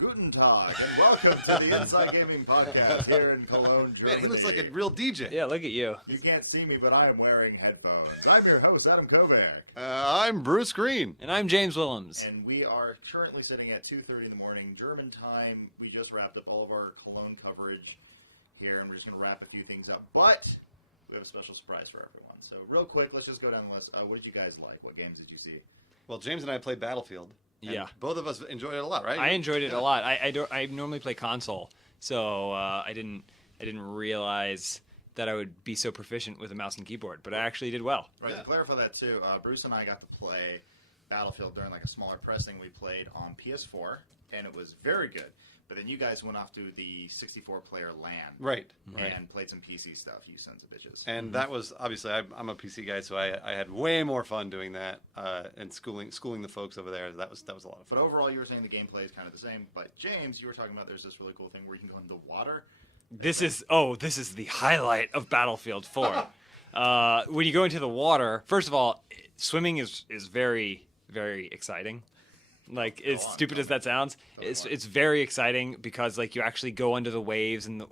Guten Tag, and welcome to the Inside Gaming Podcast here in Cologne, Germany. Man, he looks like a real DJ. Yeah, look at you. You can't see me, but I am wearing headphones. I'm your host, Adam Kovac. I'm Bruce Green. And I'm James Willems. And we are currently sitting at 2:30 in the morning, German time. We just wrapped up all of our Cologne coverage here, and we're just going to wrap a few things up. But we have a special surprise for everyone. So real quick, let's just go down the list. What did you guys like? What games did you see? Well, James and I played Battlefield. And Yeah. both of us enjoyed it a lot, right? I enjoyed it a lot. I normally play console, so I didn't realize that I would be so proficient with a mouse and keyboard, but I actually did well. Right, to clarify that too, Bruce and I got to play Battlefield during like a smaller pressing we played on PS4, and it was very good. But then you guys went off to the 64-player LAN, Right. and played some PC stuff, you sons of bitches. And that was, obviously, I'm a PC guy, so I had way more fun doing that and schooling the folks over there. That was a lot of fun. But overall, you were saying the gameplay is kind of the same. But James, you were talking about there's this really cool thing where you can go into water. This is the highlight of Battlefield 4. When you go into the water, first of all, swimming is very, very exciting. Like, as stupid as that sounds, it's very exciting because like you actually go under the waves and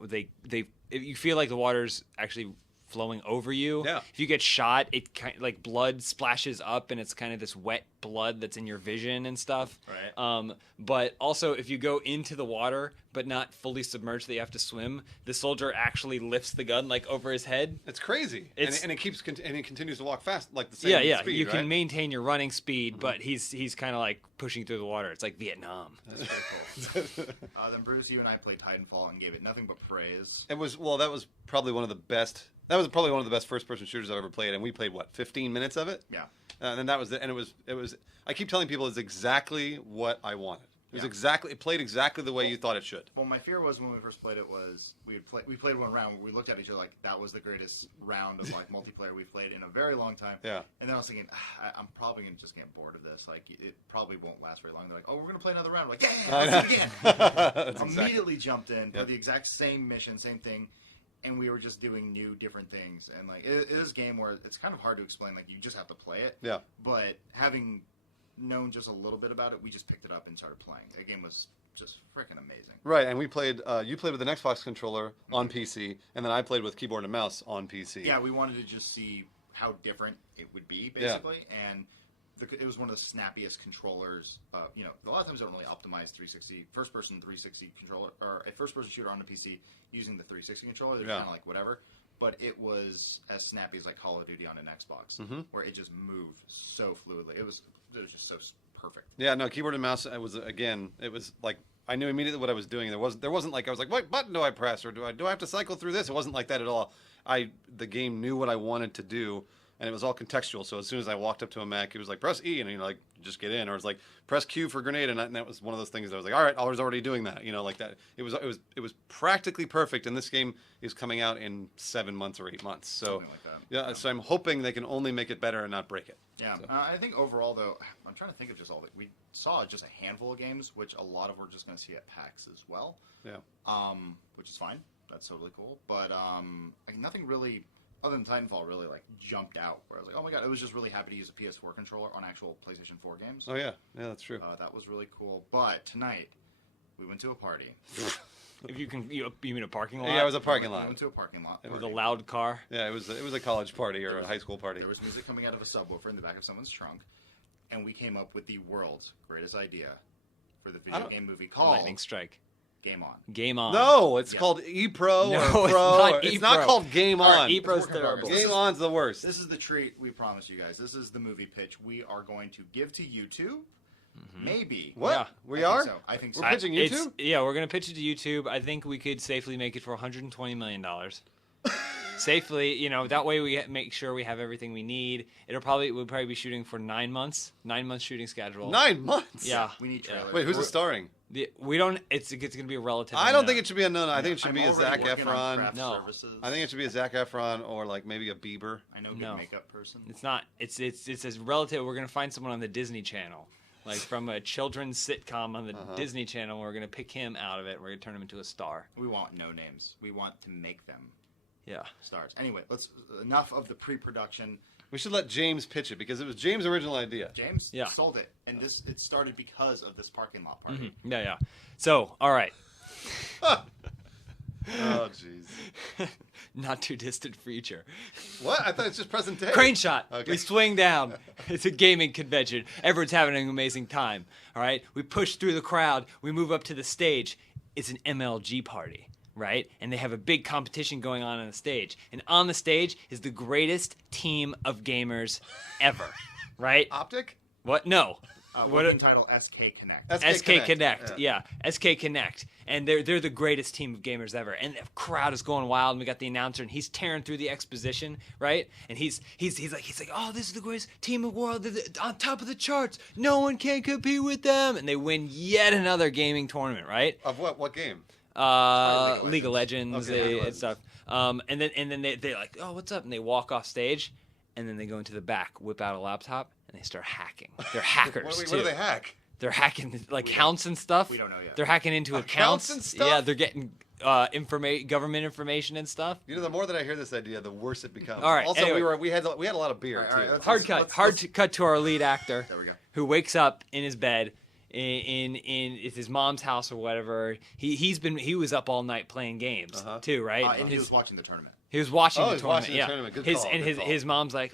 you feel like the water's actually flowing over you. Yeah. If you get shot, it kind of, like blood splashes up and it's kind of this wet blood that's in your vision and stuff. Right. But also if you go into the water but not fully submerged that you have to swim, the soldier actually lifts the gun like over his head. It's crazy. And he continues to walk fast, like the same speed, you right? can maintain your running speed, but he's kind of like pushing through the water. It's like Vietnam. That's very cool. Then Bruce, you and I played Titanfall and gave it nothing but praise. That was probably one of the best. That was probably one of the best first-person shooters I've ever played, and we played 15 minutes of it. Yeah. And then that was it was. I keep telling people it's exactly what I wanted. It played exactly the way you thought it should. Well, my fear was when we first played it was we played one round where we looked at each other like that was the greatest round of like multiplayer we've played in a very long time. Yeah. And then I was thinking, I'm probably gonna just get bored of this. Like it probably won't last very long. They're like, oh, we're gonna play another round. We're like, yeah, let's do it again. Immediately jumped in for the exact same mission, same thing. And we were just doing new, different things. And, like, it is a game where it's kind of hard to explain. Like, you just have to play it. Yeah. But having known just a little bit about it, we just picked it up and started playing. The game was just freaking amazing. Right, and we played, you played with an Xbox controller on PC, and then I played with keyboard and mouse on PC. Yeah, we wanted to just see how different it would be, basically. Yeah. And it was one of the snappiest controllers. A lot of times they don't really optimize 360 first-person 360 controller or a first-person shooter on a PC using the 360 controller. They're kind of like whatever, but it was as snappy as like Call of Duty on an Xbox, where it just moved so fluidly. It was just so perfect. Yeah, no, keyboard and mouse. It was like I knew immediately what I was doing. There wasn't like I was like, what button do I press or do I have to cycle through this? It wasn't like that at all. The game knew what I wanted to do. And it was all contextual. So as soon as I walked up to a Mac, it was like, press E, and like, just get in. Or it's like, press Q for grenade, and that was one of those things that I was like, all right, I was already doing that, like that. It was practically perfect, and this game is coming out in 7 months or 8 months. So Something like that. So I'm hoping they can only make it better and not break it. Yeah, so. I think overall, though, I'm trying to think of just all of it. We saw just a handful of games, which a lot of we're just going to see at PAX as well. Yeah. Which is fine. That's totally cool. But like nothing really... Other than Titanfall, really like jumped out where I was like, oh my god, I was just really happy to use a PS4 controller on actual PlayStation 4 games. Oh yeah, that's true. That was really cool. But tonight, we went to a party. If you mean a parking lot? Yeah, it was a parking lot. We went to a parking lot. With a loud car. Yeah, it was a college party or a high school party. There was music coming out of a subwoofer in the back of someone's trunk, and we came up with the world's greatest idea for the video game movie called Lightning Strike. Game On. Game On. No, it's called ePro or Pro. It's not called Game On. ePro's terrible. Game On's the worst. This is the treat we promised you guys. This is the movie pitch we are going to give to YouTube. Maybe. What? Yeah. We are? I think so. We're pitching YouTube? Yeah, we're going to pitch it to YouTube. I think we could safely make it for $120 million. Safely, that way we make sure we have everything we need. We'll probably be shooting for 9 months. 9 months shooting schedule. 9 months? Yeah. We need trailers. Wait, who's it starring? It's going to be a relative. I don't think it should be unknown. I think it should I'm be a already Zac working on Efron. craft No. services. I think it should be a Zac Efron or like maybe a Bieber. I know good No. makeup person. It's not. It's as relative. We're going to find someone on the Disney Channel. Like from a children's sitcom on the Disney Channel. We're going to pick him out of it. We're going to turn him into a star. We want no names. We want to make them Yeah. stars. Anyway, enough of the pre-production. We should let James pitch it because it was James' original idea. James Yeah. sold it, and it started because of this parking lot party. Yeah. So, all right. Oh, jeez. Not too distant future. What? I thought it's just present day. Crane shot. Okay. We swing down. It's a gaming convention. Everyone's having an amazing time. All right. We push through the crowd. We move up to the stage. It's an MLG party, right? And they have a big competition going on the stage. And on the stage is the greatest team of gamers ever, right? Optic? What? No. Working title SK Connect. SK Connect, yeah. SK Connect, and they're the greatest team of gamers ever. And the crowd is going wild. And we got the announcer, and he's tearing through the exposition, right? And he's like, oh, this is the greatest team of the world. They're on top of the charts. No one can compete with them. And they win yet another gaming tournament, right? Of what? What game? League of Legends, Okay, League of and stuff. And then they're like, oh, what's up? And they walk off stage, and then they go into the back, whip out a laptop, and they start hacking. They're hackers What too. do they hack? They're hacking like counts and stuff. We don't know yet. They're hacking into accounts and stuff? Yeah, they're getting government information and stuff. You know, the more that I hear this idea, the worse it becomes. All right, Also, anyway. we had a lot of beer All right, too. all right, let's- Hard cut. Cut to our lead actor. There we go. Who wakes up in his bed in it's his mom's house or whatever. He was up all night playing games too, right? And he was watching the tournament. He was watching Oh, the he was tournament. watching the Yeah. tournament. Good his call, and good his call. his mom's like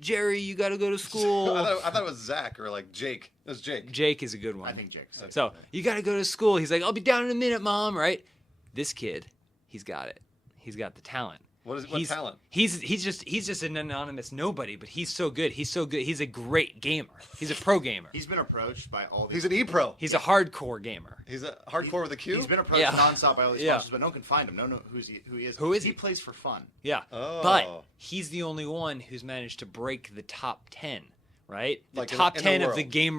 Jerry, you got to go to school. I thought it was Zach or like Jake. It was Jake. Jake is a good one. I think Jake's. So you got to go to school. He's like, I'll be down in a minute, Mom. Right? This kid, he's got it. He's got the talent. What talent? He's just an anonymous nobody, but he's so good. He's so good. He's a great gamer. He's a pro gamer. He's been approached by all these. He's an e-pro. He's a hardcore gamer. He's a hardcore with a Q? He's been approached Yeah. nonstop by all these Yeah. sponsors, but no one can find him. No one knows who he is. Who is he? He plays for fun. Yeah. Oh. But he's the only one who's managed to break the top 10, right? The Like in top the 10 of world.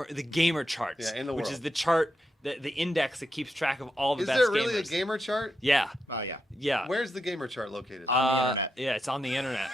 the gamer charts. Yeah, in the which world. is the chart, the index that keeps track of all the Is best there really gamers. a gamer chart? Yeah. Oh yeah. Yeah. Where's the gamer chart located? On the internet. Yeah, it's on the internet.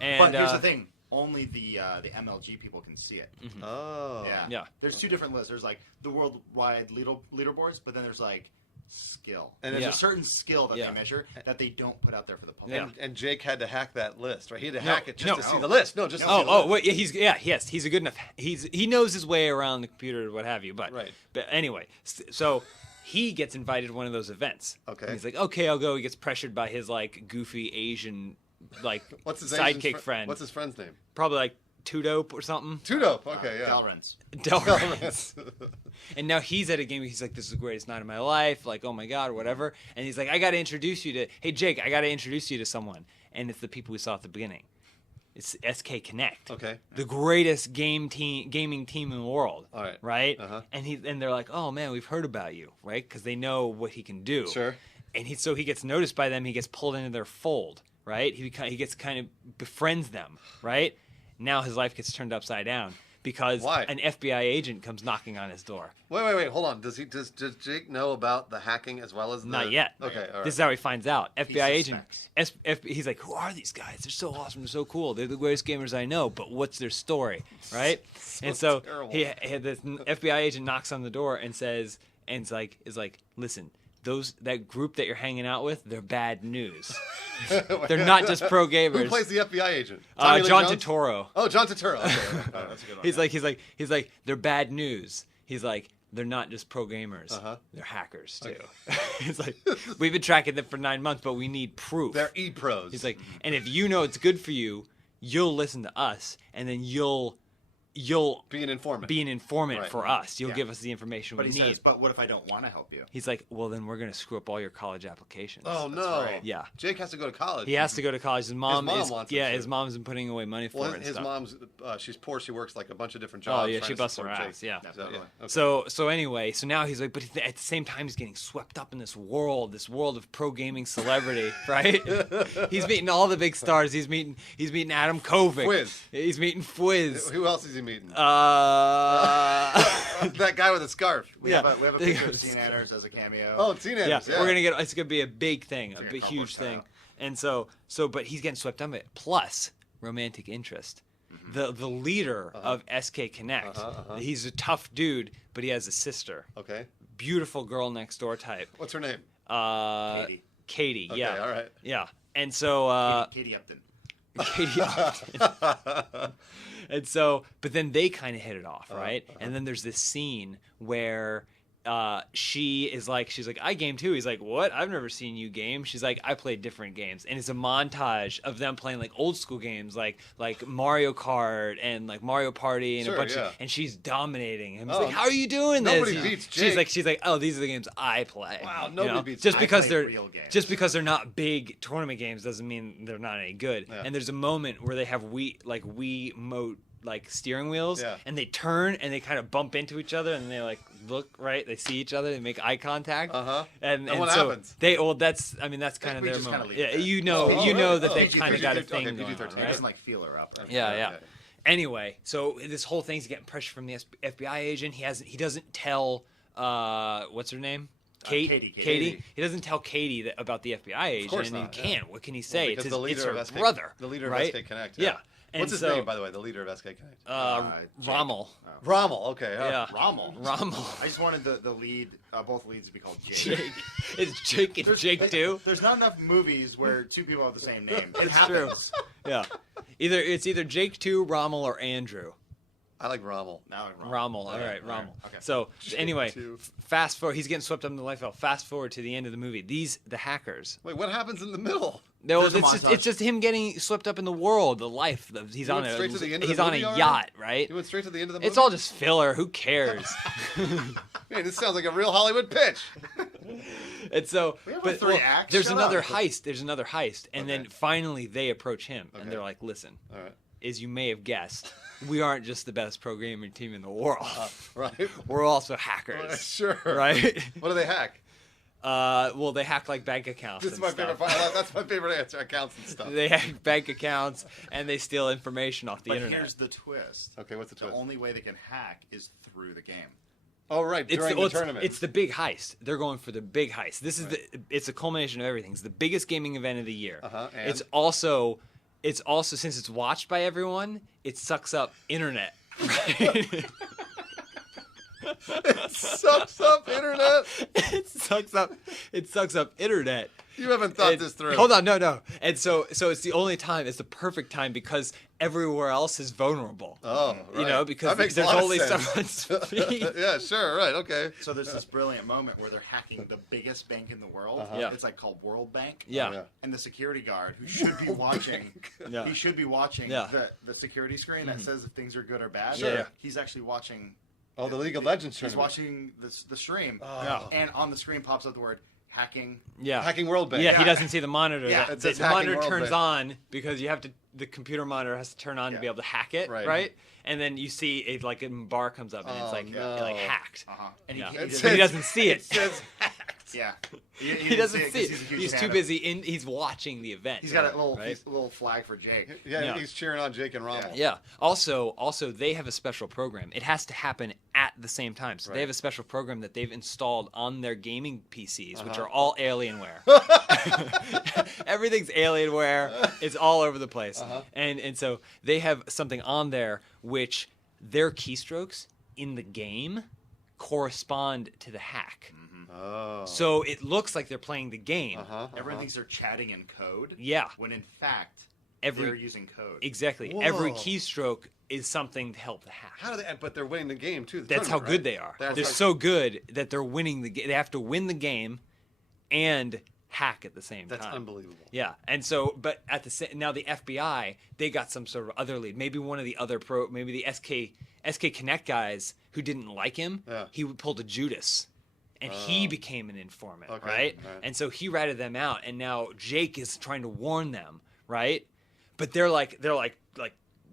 And But here's the thing: only the MLG people can see it. oh. Yeah. Yeah. There's two different lists. There's like the worldwide leaderboards, but then there's like skill. And And there's Yeah. a certain skill that Yeah. they measure that they don't put out there for the public. Yeah. And Jake had to hack that list, right? He had to No, hack it just no. to see the list. No, just to see the Oh, list. wait, he's a good enough. He knows his way around the computer or what have you. But Right. But anyway, so he gets invited to one of those events. Okay. And he's like, okay, I'll go. He gets pressured by his like goofy Asian like What's his sidekick Asian friend. What's his friend's name? Probably like Two Dope or something. Two Dope. Okay, yeah. Delrens. Delrens. And now he's at a game. He's like, this is the greatest night of my life. Like, oh my God, or whatever. And he's like, I got to introduce you to, hey, Jake, I got to introduce you to someone. And it's the people we saw at the beginning. It's SK Connect. Okay. The greatest gaming team in the world. All right. Right? Uh-huh. And they're like, oh man, we've heard about you, right? Because they know what he can do. Sure. And so he gets noticed by them. He gets pulled into their fold, right? He gets kind of befriends them, right? Now his life gets turned upside down because Why? an FBI agent comes knocking on his door. Wait. Hold on. Does Jake know about the hacking as well as the... Not yet. Okay, all right. This is how he finds out. FBI agent. suspects. He's like, who are these guys? They're so awesome. They're so cool. They're the greatest gamers I know. But what's their story, right? And so terrible. he this FBI agent knocks on the door and says, and is like, listen, that group that you're hanging out with, they're bad news. They're not just pro gamers. Who plays the FBI agent? Tommy Lee John Jones? Turturro. Oh, John Turturro. Okay. That's a good one. He's like, they're bad news. He's like, they're not just pro gamers. Uh-huh. They're hackers too. He's like, we've been tracking them for 9 months, but we need proof. They're e-pros. He's like, and if you know it's good for you, you'll listen to us, and then you'll be an informant. be an informant Right. for us. You'll Yeah. give us the information But we he need. says, but what if I don't want to help you? He's like, well, then we're gonna screw up all your college applications. Oh no. right. Yeah. Jake has to go to college. He has to go to college. His mom, mom wants him yeah, to. his mom's been putting away money for Well, it and his stuff. mom's she's poor. She works like a bunch of different jobs. Oh yeah, trying she to busts her support ass. Jake. Yeah. So, Definitely. okay. So anyway, so now he's like, but at the same time, he's getting swept up in this world of pro gaming celebrity, right? He's meeting all the big stars. He's meeting Adam Kovic. Fwiz. He's meeting Fwiz. Who else is he meeting? Yeah, that guy with a scarf. We have a picture of Teen Anners as a cameo. Oh, teenagers. Yeah. we're gonna get. It's gonna be a big thing, a like a big cardboard huge thing. cutout. And but he's getting swept up in it. Plus romantic interest. The leader of SK Connect. He's a tough dude, but he has a sister. Okay. Beautiful girl next door type. What's her name? Katie. Katie. Okay, Yeah. all right. Yeah. And so Katie Upton. Katie Upton. And so, but then they kind of hit it off, right? And then there's this scene where she's like, I game too. He's like, what? I've never seen you game. She's like, I play different games. And it's a montage of them playing like old school games, like Mario Kart and like Mario Party and a bunch of, and she's dominating. And he's like, how are you doing this? Nobody beats Jake. She's like, oh, these are the games I play. Wow, nobody beats just Jake. because real games. just because they're not big tournament games doesn't mean they're not any good. Yeah. And there's a moment where they have Wii Mote like steering wheels, Yeah. and they turn and they kind of bump into each other, and they like look right. They see each other, they make eye contact, and what so happens? that's kind of We their just kinda moment. leave Yeah, it there. you know really? that they've PG-13. kind of got a Okay, thing going on, PG-13. He right? doesn't like feel her up. Yeah. Okay. Anyway, so this whole thing's getting pressure from the FBI agent. He doesn't tell what's her name? Katie. He doesn't tell Katie about the FBI agent, course and he not, yeah. can't. What can he say? Because It's her SK brother, the leader right? of SK Connect. Yeah. And What's his so- name, by the way? The leader of SK Connect. Jake. Rommel. Rommel. Okay. Yeah. Rommel. Rommel. I just wanted the lead, both leads to be called Jake. Jake. It's Jake and Jake too. There's not enough movies where two people have the same name. It It's true. happens. Yeah. It's either Jake 2, Rommel, or Andrew. I like Rommel. Now Rommel. All right, Rommel. Okay. So anyway, too. fast forward. He's getting swept up in the life belt. Fast forward to the end of the movie. The hackers. Wait, what happens in the middle? No, There's a it's montage. just him getting swept up in the world, the life. He's on went straight to the end of he's the on a movie already? yacht, right? You went straight to the end of the movie? It's all just filler. Who cares? Man, this sounds like a real Hollywood pitch. And so, We have but three acts. there's Shut another up. heist. There's another heist, and then Okay. finally they approach him, and Okay. they're like, "Listen, All right. as you may have guessed, we aren't just the best programming team in the world. Right. We're also hackers, Sure. right? What do they hack? Well, they hack like bank accounts. This is and my stuff. favorite. That's my favorite answer. Accounts and stuff. They hack bank accounts and they steal information off the But internet. here's the twist. Okay, what's the twist? The only way they can hack is through the game. Oh, right. During the tournament. It's the big heist. They're going for the big heist. This is it's a culmination of everything. It's the biggest gaming event of the year. And? It's also since it's watched by everyone, it sucks up internet. Right? Sucks up internet. It sucks up internet. You haven't thought And- this through. Hold on, no. And so it's the only time, it's the perfect time because everywhere else is vulnerable. Oh, right. You know, because That makes there's a lot of only sense. so much speed. Yeah, sure, right, okay. So there's this brilliant moment where they're hacking the biggest bank in the world. Yeah. It's like called World Bank. Yeah. Oh, yeah. And the security guard who should be watching, Yeah. he should be watching Yeah. the security screen that says if things are good or bad. Sure. Yeah. He's actually watching. Oh, the League of Legends He's tournament. watching the stream, Yeah. and on the screen pops up the word hacking. Yeah. Hacking World Bank. Yeah, he Yeah. doesn't see the monitor. Yeah, The- it the says hacking monitor World turns Bank. on because you have to. The computer monitor has to turn on to be Yeah. able to hack it, Right. right? And then you see it like a bar comes up and it's Oh, like no. like hacked. Uh-huh. And Yeah. he, It he, But he doesn't see it. It says hacked. yeah, He doesn't see it. He's, a huge He's fan too of- busy. He's watching the event. He's got a little right? little flag for Jake. Yeah, Yeah. he's cheering on Jake and Rommel. Yeah. Also, they have a special program. It has to happen at the same time. So they Right. have a special program that they've installed on their gaming PCs, which Uh-huh. are all Alienware. Everything's Alienware. It's all over the place. Uh-huh. And so they have something on there which their keystrokes in the game correspond to the hack. Oh. So it looks like they're playing the game. Everyone thinks they're chatting in code. Yeah. When in fact, Every- they're using code. Exactly. Every Whoa. keystroke is something to help the hack. How do they? But they're winning the game too. the That's how tournament, good right? they are. That's They're like- so good that they're winning the game. They have to win the game and hack at the same That's time. unbelievable. Yeah, and so, but at the same now the FBI they got some sort of other lead. Maybe one of the other maybe the SK Connect guys who didn't like him. Yeah. He pulled a Judas, and he became an informant, Okay, right? right. And so he ratted them out, and now Jake is trying to warn them, right? But they're like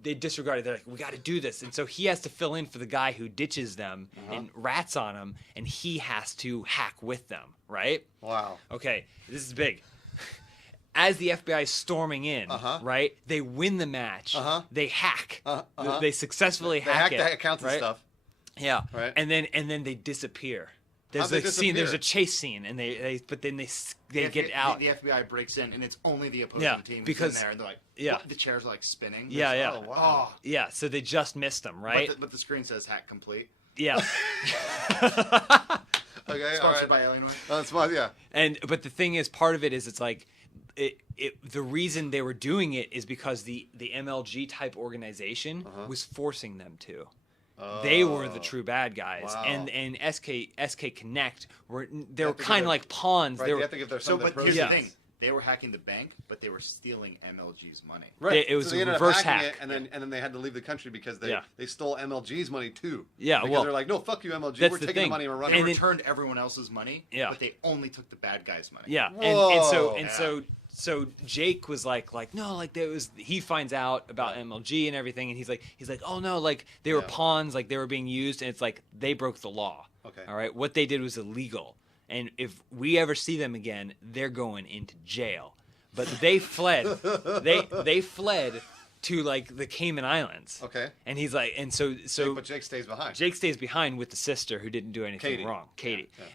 they disregard it. They're like, we got to do this, and so he has to fill in for the guy who ditches them and rats on them, and he has to hack with them, right? Wow. Okay, this is big. As the FBI is storming in, right? They win the match. They hack. They successfully They hack hack it. the accounts right? and stuff. Yeah. Right. And then they disappear. There's How'd a they scene. There's a disappear? chase scene, and they The get FBI out. The FBI breaks in, and it's only the opposing Yeah, team who's because- in there, and they're like, yeah. what? The chairs are like spinning. Yeah, There's- yeah. Oh wow. Oh, Yeah. So they just missed them, right? but the screen says hack complete. Yeah. Okay. All Sponsored right. by Alienware. Oh, that's fine. Yeah. But the thing is, part of it is it's like the reason they were doing it is because the MLG type organization was forcing them to. They were the true bad guys, Wow. and SK Connect were kind of like pawns. Right, They they were, have to give their So, some of but their here's the proceeds. thing: they were hacking the bank, but they were stealing MLG's money. Right. It was so they a ended up reverse hacking hack. it, and then they had to leave the country because they Yeah. they stole MLG's money too. Yeah, because well, they're like, no, fuck you, MLG. that's We're the taking thing. the money and we're They running. And then- returned everyone else's money, Yeah. but they only took the bad guy's money. Yeah, Whoa. so Jake was like no, like there was, he finds out about MLG and everything, and he's like oh no, like they were Yeah. pawns, like they were being used, and it's like they broke the law. Okay. All right, what they did was illegal, and if we ever see them again, they're going into jail. But they fled. they fled to like the Cayman Islands. Okay. And he's like, and so But Jake stays behind. Jake stays behind with the sister who didn't do anything Katie. wrong, Katie. Yeah.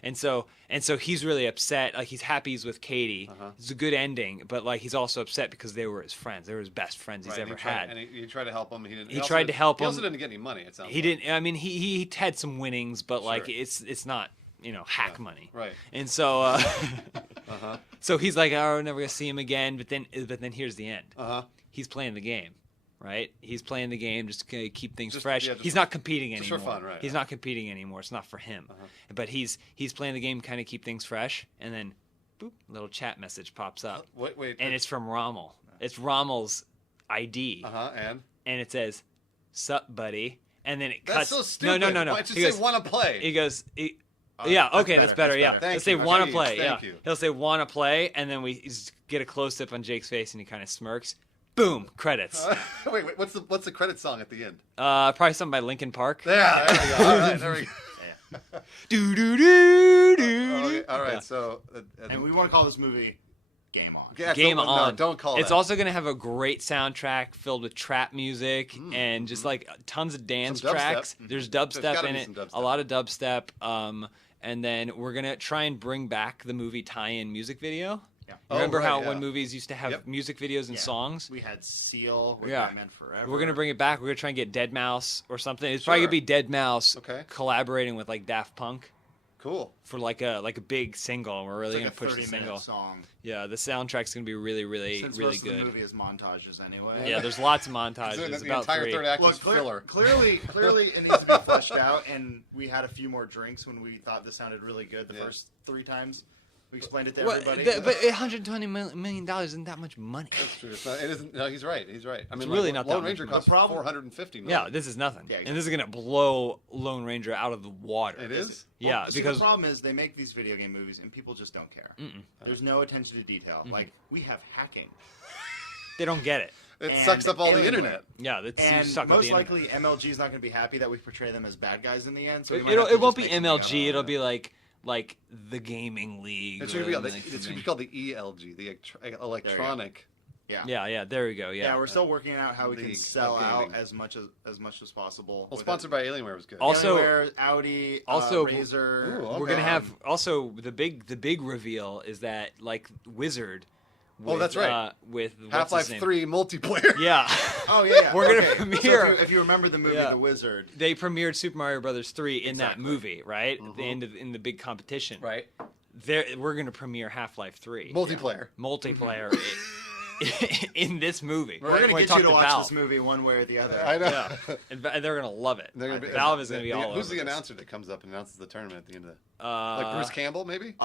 And so he's really upset. Like he's happy he's with Katie. It's a good ending, but like he's also upset because they were his friends. They were his best friends he's Right, ever and he tried, had. And he tried to help him. He didn't. He also tried to didn't- help He also him. didn't get any money. It sounds. He like. didn't. I mean, he had some winnings, but like Sure. it's not hack money. Right. And so so he's like, oh, we're never gonna see him again. But then here's the end. He's playing the game. Right, he's playing the game just to keep things fresh. yeah, just He's not competing just anymore. for fun, right. He's not competing anymore. It's not for him. But he's playing the game, kind of keep things fresh. And then, boop, little chat message pops up, Wait. and it's from Rommel. It's Rommel's ID, And and it says, "Sup, buddy." And then it that's cuts. so stupid. No. Why don't He you goes, say want to play? He goes. that's Yeah, okay, better, that's better. that's Yeah, better. Thank he'll say you. wanna Okay, play. thank Yeah, you. he'll say wanna play, and then we just get a close up on Jake's face, and he kind of smirks. Boom, credits. wait. What's the credit song at the end? Probably something by Linkin Park. Yeah, there we go. All right, there we go. Do do do do. Okay, all right, Yeah. so And we want to call this movie Game On. yeah, Game don't, on. No, don't call It's that. also going to have a great soundtrack filled with trap music and just like tons of dance Some dubstep. tracks. There's dubstep gotta in be it, some dubstep. a lot of dubstep. And then we're going to try and bring back the movie tie-in music video. Yeah. Remember right, how yeah. when movies used to have Yep. music videos and Yeah. songs? We had Seal with Yeah. Batman Forever. We're gonna bring it back. We're gonna try and get Dead Mouse or something. It's probably Sure. gonna be Dead Mouse Okay. collaborating with like Daft Punk Cool. for like a big single. We're really It's like a gonna push the 30-minute single. song. Yeah, the soundtrack's gonna be really Since really most of the good. movie is montages anyway. Yeah, there's lots of So montages. the About entire 3. third act Look, is filler. clearly, it needs to be fleshed out, and we had a few more drinks when we thought this sounded really good the Yeah. first 3 times. We explained it to Well, everybody. but $120 million isn't that much money. That's true. It's not, it isn't. No, he's right. He's right. I mean, really like, not that Lone much Ranger money. costs The problem- $450 million. Yeah, this is nothing. Yeah, And this is gonna blow Lone Ranger out of the water. It is. Yeah, See, because the problem is they make these video game movies and people just don't care. There's no attention to detail. Like we have hacking, they don't get it. It And sucks up all the Alienware. internet. Yeah, that's you and suck up most the internet. likely MLG is not going to be happy that we portray them as bad guys in the end. So we might It'll, have to it won't just be make something MLG. up. It'll be like the gaming league. It's or going to be like it's the going to be called the ELG, the electronic. Yeah. Yeah, there we go. Yeah, Yeah. we're still working out how we can League sell of out gaming. as much as possible. Well, with sponsored by Alienware was good. Also- Alienware, Audi, also- Razer. Ooh, We're gonna okay. have also the big reveal is that like Wizard. Oh, that's right. With what's Half-Life his name? 3 multiplayer. Yeah. Oh yeah, We're gonna okay. premiere- So if you remember the movie Yeah. The Wizard, They premiered Super Mario Brothers 3 in that Exactly. movie, right? At the end of in the big competition. Right. We're gonna premiere Half-Life 3 Multiplayer. multiplayer in this movie. we're gonna When we get talk you to watch Valve. this movie one way or the other. I know. Yeah. And they're gonna love it. They're gonna be, Valve is gonna be all Who's over the this. announcer that comes up and announces the tournament at the end of the? Uh, Like Bruce Campbell, maybe?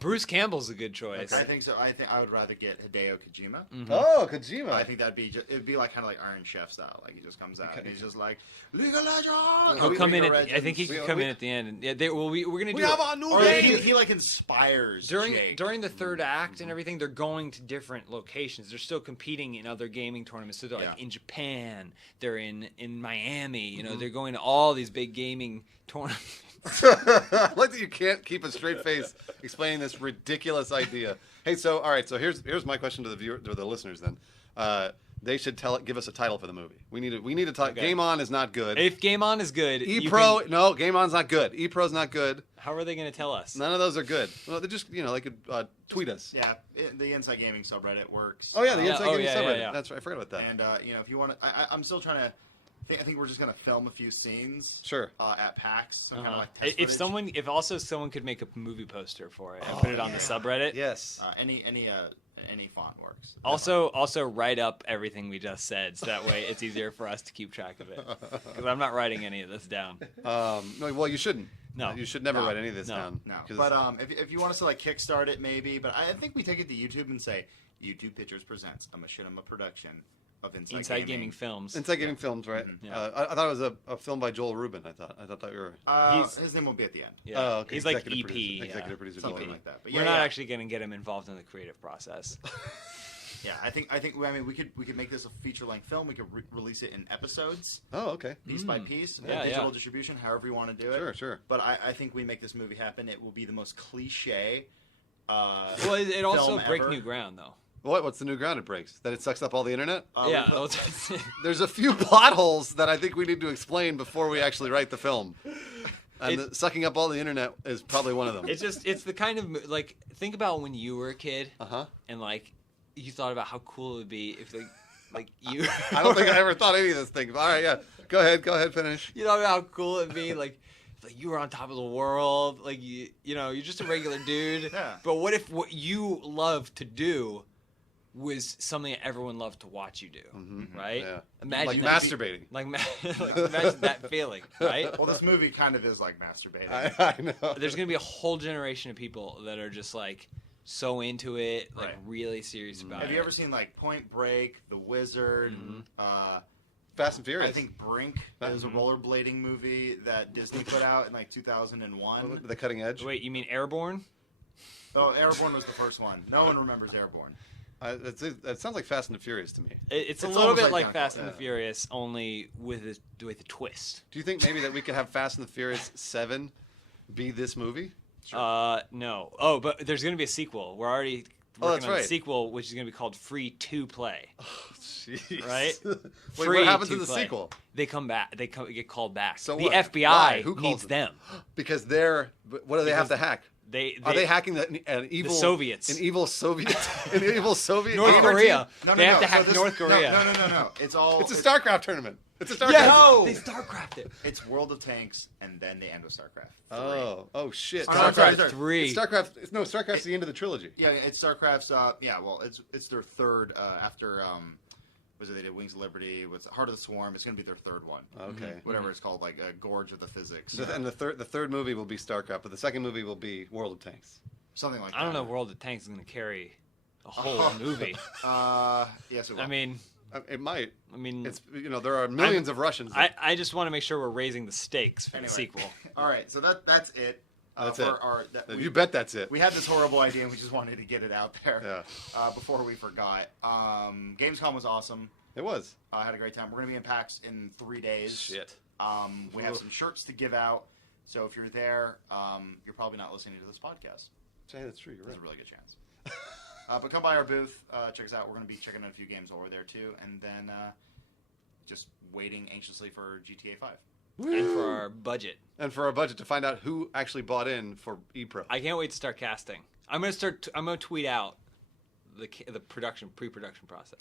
Bruce Campbell's a good choice. I think so. I think I would rather get Hideo Kojima. Oh, Kojima. I think that'd be it'd be like kind of like Iron Chef style. Like he just comes out and he's just like League of Legends. He'll come in. League of I think he Legends. could come in at the end. And yeah, we're gonna do we it. have our new Or like, game. he like inspires during Jake. the third act and everything. They're going to different locations. They're still competing in other gaming tournaments. So they're like Yeah. in Japan. They're in Miami. You know, they're going to all these big gaming tournaments. I like that you can't keep a straight face explaining this ridiculous idea. Hey, so all right, so here's my question to the listeners then. They should give us a title for the movie. We need to talk. Okay. Game On is not good. If Game On is good, you E-Pro, can- no, Game On's not good. E-Pro's not good. how are they going to tell us? None of those are good. Well, they just they could tweet us. Yeah, the Inside Gaming subreddit works. Oh yeah, the Yeah, Inside oh, Gaming yeah, subreddit. yeah. That's right. I forgot about that. And if you want to, I'm still trying to I think we're just gonna film a few scenes. Sure. At PAX, some kind of like test If footage. if also someone could make a movie poster for it and put it on the subreddit. Yes. Any font works. Also write up everything we just said, so that way it's easier for us to keep track of it. Because I'm not writing any of this down. No, well, you shouldn't. No. You should never No. write any of this No. down. No, 'Cause- but if you want us to like kickstart it, maybe. But I think we take it to YouTube and say, YouTube Pictures presents a Machinima production of Inside Gaming Films. Inside Gaming Films, right? Yeah. I thought it was a film by Joel Rubin. I thought that you were. His name will be at the end. Yeah. Oh, okay. He's like Executive EP. producer. yeah. Executive producer. Something Joel like that. But We're not actually going to get him involved in the creative process. Yeah, I think. I mean, we could make this a feature-length film. We could release it in episodes, Oh, okay. piece by piece, Yeah, digital yeah. distribution, however you want to do it. Sure, sure. But I think we make this movie happen. It will be the most cliche. Well, it also film break ever. new ground, though. What's the new ground it breaks? That it sucks up all the internet? Yeah. we put- There's a few plot holes that I think we need to explain before we actually write the film. And sucking up all the internet is probably one of them. it's the kind of like, think about when you were a kid Uh-huh. and like you thought about how cool it would be if like you. I don't think I ever thought any of this thing. All right, yeah. Go ahead, finish. You know how cool it'd be, like you were on top of the world, like you know you're just a regular dude. Yeah. But what if what you love to do was something that everyone loved to watch you do, right? Yeah. Imagine Like that masturbating. like imagine that feeling, right? Well, this movie kind of is like masturbating. I know. There's gonna be a whole generation of people that are just like so into it, like Right. really serious about it. Have you ever seen like Point Break, The Wizard? Fast and Furious. I think Brink is a rollerblading movie that Disney put out in like 2001. The Cutting Edge. Wait, you mean Airborne? Oh, Airborne was the first one. No one remembers Airborne. It sounds like Fast and the Furious to me. It's a It's little almost bit like like that, Fast and yeah. the Furious, only with a twist. Do you think maybe that we could have Fast and the Furious 7 be this movie? No. Oh, but there's gonna be a sequel. We're already Oh, that's working on right. a sequel, which is gonna be called Free to Play. Jeez. Right? Wait, Free what happens to in the play. sequel? They come back. They get called back. So the what? FBI Why? Who calls needs them? them. Because what do they have to hack? Are they hacking an evil Soviets. An evil Soviet? An evil Soviet? North gamer Korea. team? They have to hack North Korea. No. It's all. It's a StarCraft tournament. It's a StarCraft. Yes, they StarCraft it. It's World of Tanks, and then they end with StarCraft. 3. Oh shit! Oh, no, I'm sorry, StarCraft sorry. 3. It's StarCraft. No, StarCraft's the end of the trilogy. Yeah, it's StarCraft's. Well, it's their third after. Was it they did Wings of Liberty? What's Heart of the Swarm? It's going to be their third one. Okay. Whatever it's called, like Gorge of the Physics. And the third movie will be StarCraft, but the second movie will be World of Tanks. Something like that. I don't know if World of Tanks is going to carry a whole movie. Yes, it will. I mean, It might. Mm. It's there are millions of Russians. I just want to make sure we're raising the stakes for the sequel. All right, so that's it. That's for it. You bet that's it. We had this horrible idea, and we just wanted to get it out there Yeah. before we forgot. Gamescom was awesome. It was. I had a great time. We're going to be in PAX in 3 days. Shit. We have some shirts to give out. So if you're there, you're probably not listening to this podcast. Hey, that's true. You're right. There's a really good chance. But come by our booth. Check us out. We're going to be checking out a few games while we're there, too. And then just waiting anxiously for GTA 5. And for our budget. And for our budget to find out who actually bought in for ePro. I can't wait to start casting. I'm gonna tweet out the pre-production process.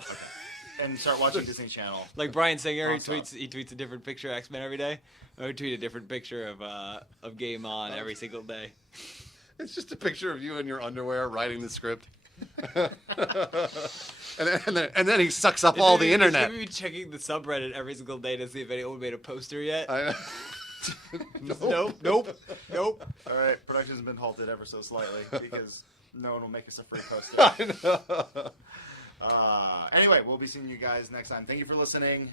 And start watching Disney Channel. Like Brian Singer, he Awesome. tweets a different picture of X-Men every day. I would tweet a different picture of Game On every single day. It's just a picture of you in your underwear writing the script. and then he sucks up all the internet. Maybe checking the subreddit every single day to see if anyone made a poster yet. I know. Nope. All right, production's been halted ever so slightly because no one will make us a free poster. I know. Anyway, we'll be seeing you guys next time. Thank you for listening.